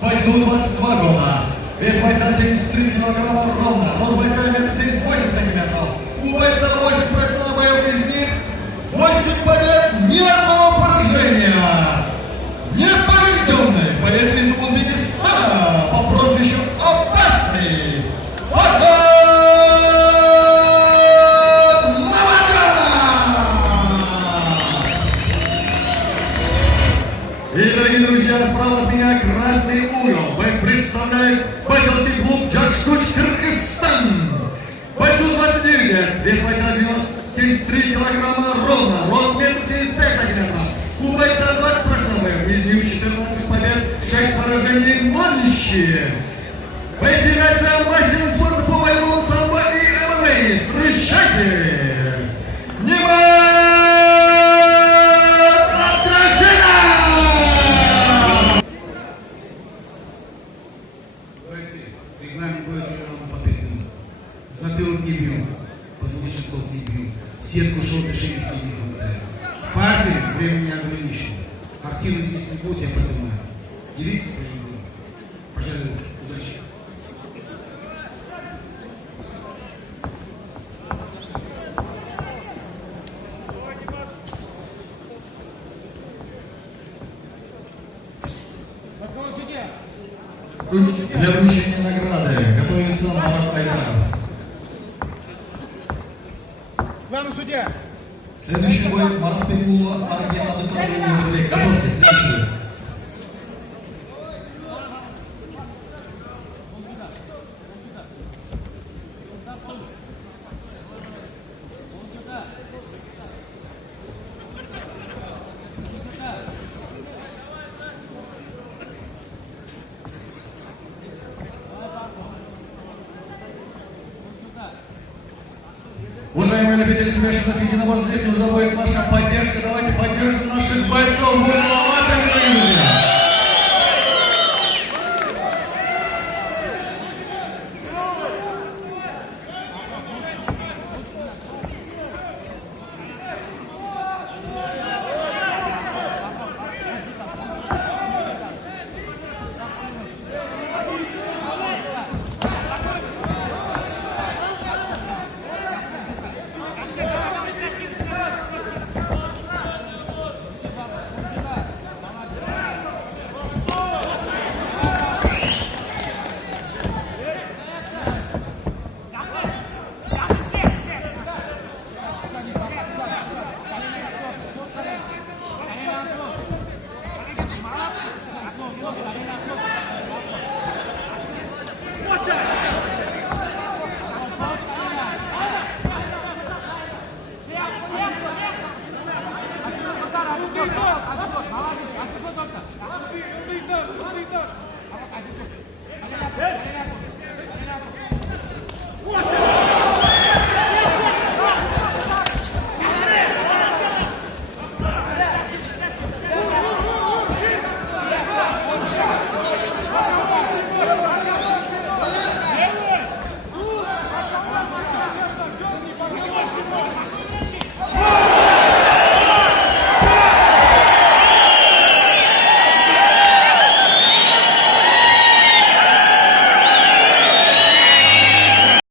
Бойцу 22 года. Вес бойца 73 килограмма ровно. Рост бойца 78 сантиметров. У бойца 8 профессиональных боев, из них 8 побед, ни одного поражения. Непобежденный боец из Узбекистана по прозвищу Опасный. И, дорогие друзья, справа от меня красный угол. Боец представляет бойцовский клуб Джашкуч, Кыргызстан. Бойцу 29 лет, вес бойца 73 килограмма ровно, рост 1,75 сантиметров. У бойца 20 прошлых, из них 14 побед, 6 поражений, 0 ничьи. Боец является мастером спорта по боевому самбо и ММА. Встречайте! Регламент будет по 5 минут. Затылок не бьем, позвоночный столб не бьем, сетку шелкошейник не бьем. Партии времени ограничено. Активно действий будете, я понимаю. Делитесь по нему. Пожалуйста, удачи. Для вручения награды готовится Марат Айдаров. Главный судья. Следующий бой Марат Пекулова, Арген Адыков. Готовьтесь, следующий. Уважаемые любители смешанных единоборств, здесь нужна будет ваша поддержка. Давайте поддержим наших бойцов. Будем ломать, дорогие друзья.